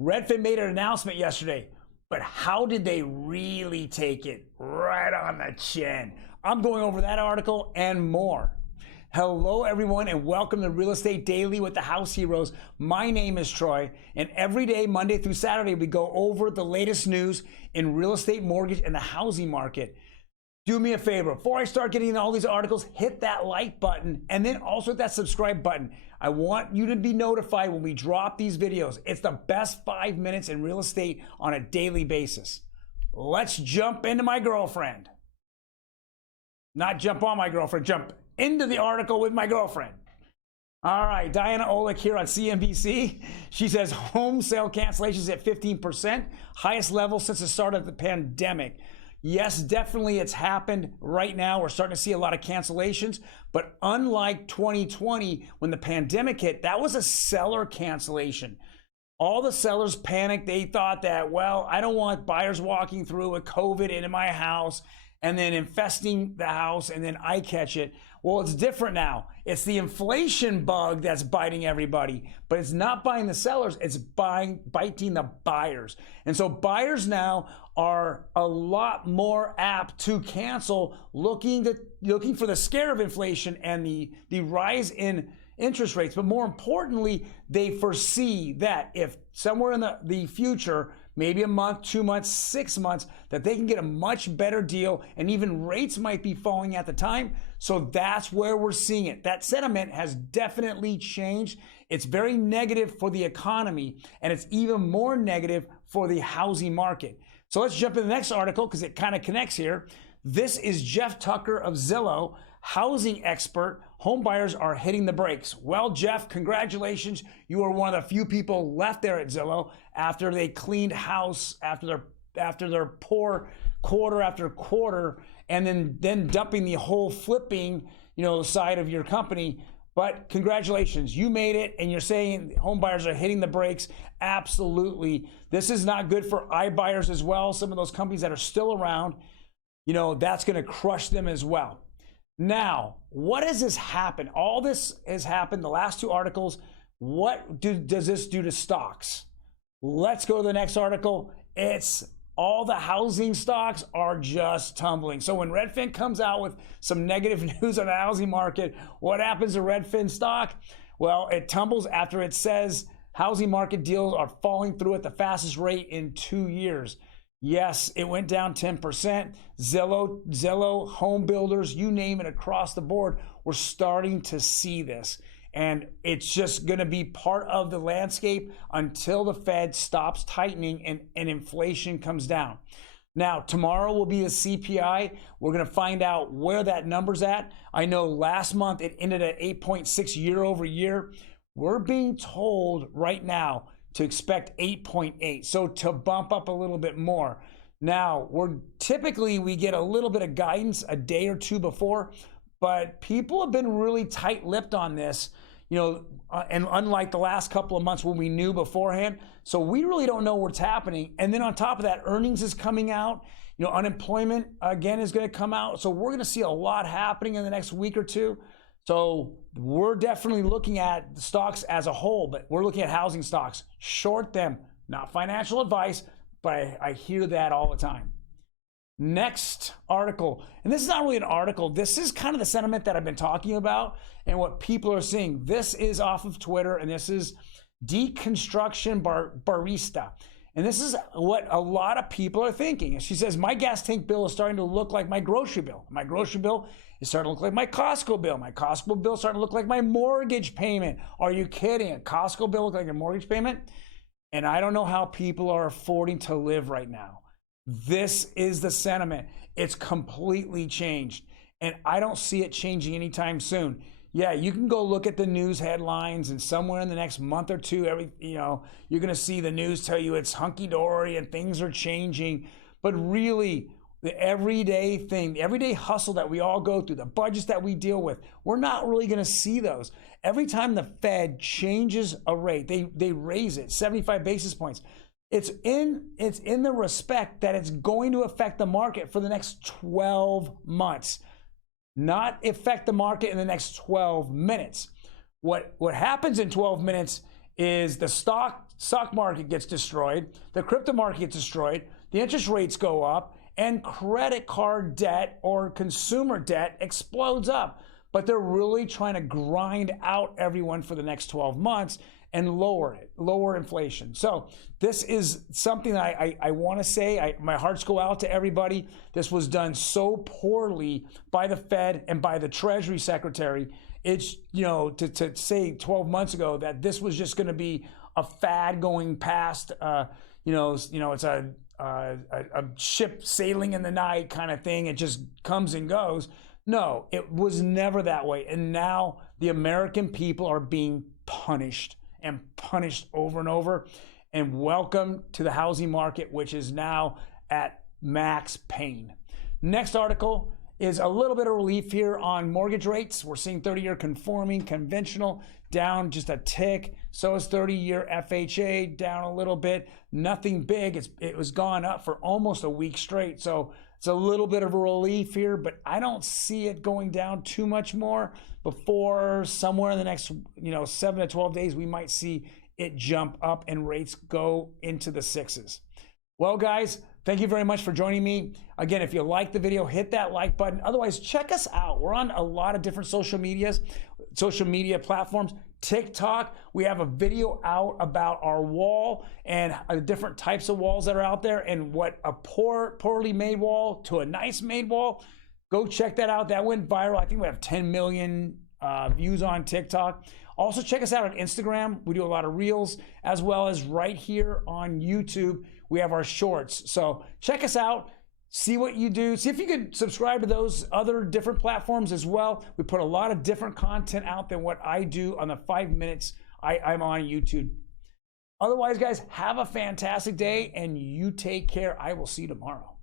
Redfin made an announcement yesterday, but how did they really take it? Right on the chin. I'm going over that article and more. Hello everyone and welcome to Real Estate Daily with the House Heroes. My name is Troy and every day, Monday through Saturday, we go over the latest news in real estate, mortgage, and the housing market. Do me a favor, before I start getting into all these articles, hit that like button and then also hit that subscribe button. I want you to be notified when we drop these videos. It's the best 5 minutes in real estate on a daily basis. Let's jump into my girlfriend. Not jump on my girlfriend, jump into the article with my girlfriend. All right, Diana Olick here on CNBC. She says home sale cancellations at 15%, highest level since the start of the pandemic. Yes, definitely it's happened right now. We're starting to see a lot of cancellations, but unlike 2020, when the pandemic hit, that was a seller cancellation. All the sellers panicked. They thought that, well, I don't want buyers walking through with COVID into my house and then infesting the house and then I catch it. Well, it's different now. It's the inflation bug that's biting everybody, but it's not biting the sellers, it's biting the buyers. And so buyers now are a lot more apt to cancel, looking for the scare of inflation and the rise in interest rates. But more importantly, they foresee that if somewhere in the future, maybe a month, 2 months, 6 months, that they can get a much better deal and even rates might be falling at the time. So that's where we're seeing it. That sentiment has definitely changed. It's very negative for the economy and it's even more negative for the housing market. So let's jump to the next article because it kind of connects here. This is Jeff Tucker of Zillow, housing expert. Home buyers are hitting the brakes. Well, Jeff, congratulations. You are one of the few people left there at Zillow after they cleaned house after their poor quarter after quarter, and then dumping the whole flipping, side of your company. But congratulations, you made it, and you're saying home buyers are hitting the brakes. Absolutely. This is not good for iBuyers as well. Some of those companies that are still around, that's going to crush them as well. Now, what has this happened? All this has happened, the last two articles. What does this do to stocks? Let's go to the next article. It's all the housing stocks are just tumbling. So when Redfin comes out with some negative news on the housing market, what happens to Redfin stock? Well, it tumbles after it says housing market deals are falling through at the fastest rate in 2 years. Yes, it went down 10%. Zillow, home builders, you name it, across the board, we're starting to see this. And it's just going to be part of the landscape until the Fed stops tightening and inflation comes down. Now, tomorrow will be the CPI. We're going to find out where that number's at. I know last month it ended at 8.6 year over year. We're being told right now to expect 8.8, so to bump up a little bit more. Now, we get a little bit of guidance a day or two before, but people have been really tight-lipped on this, and unlike the last couple of months when we knew beforehand, so we really don't know what's happening. And then on top of that, earnings is coming out, unemployment again is going to come out, so we're going to see a lot happening in the next week or two. So we're definitely looking at the stocks as a whole, but we're looking at housing stocks. Short them, not financial advice, but I hear that all the time. Next article, and this is not really an article, this is kind of the sentiment that I've been talking about and what people are seeing. This is off of Twitter, and this is Deconstruction Barista. And this is what a lot of people are thinking. She says, my gas tank bill is starting to look like my grocery bill. My grocery bill is starting to look like my Costco bill. My Costco bill is starting to look like my mortgage payment. Are you kidding? A Costco bill look like a mortgage payment? And I don't know how people are affording to live right now. This is the sentiment. It's completely changed. And I don't see it changing anytime soon. Yeah, you can go look at the news headlines, and somewhere in the next month or two, you're going to see the news tell you it's hunky-dory and things are changing. But really, the everyday thing, the everyday hustle that we all go through, the budgets that we deal with, we're not really going to see those. Every time the Fed changes a rate, they raise it 75 basis points. It's in the respect that it's going to affect the market for the next 12 months. Not affect the market in the next 12 minutes. What happens in 12 minutes is the stock stock market gets destroyed, the crypto market gets destroyed, the interest rates go up, and credit card debt or consumer debt explodes up. But they're really trying to grind out everyone for the next 12 months and lower inflation. So this is something that I want to say, my hearts go out to everybody. This was done so poorly by the Fed and by the Treasury Secretary. It's, to say 12 months ago that this was just going to be a fad going past, it's a ship sailing in the night kind of thing. It just comes and goes. No, it was never that way. And now the American people are being punished and punished over and over. And welcome to the housing market, which is now at max pain. Next article is a little bit of relief here on mortgage rates. We're seeing 30-year conforming conventional down just a tick. So is 30-year FHA down a little bit. Nothing big. It was gone up for almost a week straight. So it's a little bit of a relief here, but I don't see it going down too much more before somewhere in the next 7 to 12 days, we might see it jump up and rates go into the 6s. Well, guys, thank you very much for joining me. Again, if you like the video, hit that like button. Otherwise, check us out. We're on a lot of different social media platforms. TikTok, we have a video out about our wall and different types of walls that are out there and what a poorly made wall to a nice made wall. Go check that out. That went viral. I think we have 10 million views on TikTok. Also, check us out on Instagram. We do a lot of reels, as well as right here on YouTube, we have our shorts. So check us out. See what you do. See if you could subscribe to those other different platforms as well. We put a lot of different content out than what I do on the 5 minutes I'm on YouTube. Otherwise, guys, have a fantastic day and you take care. I will see you tomorrow.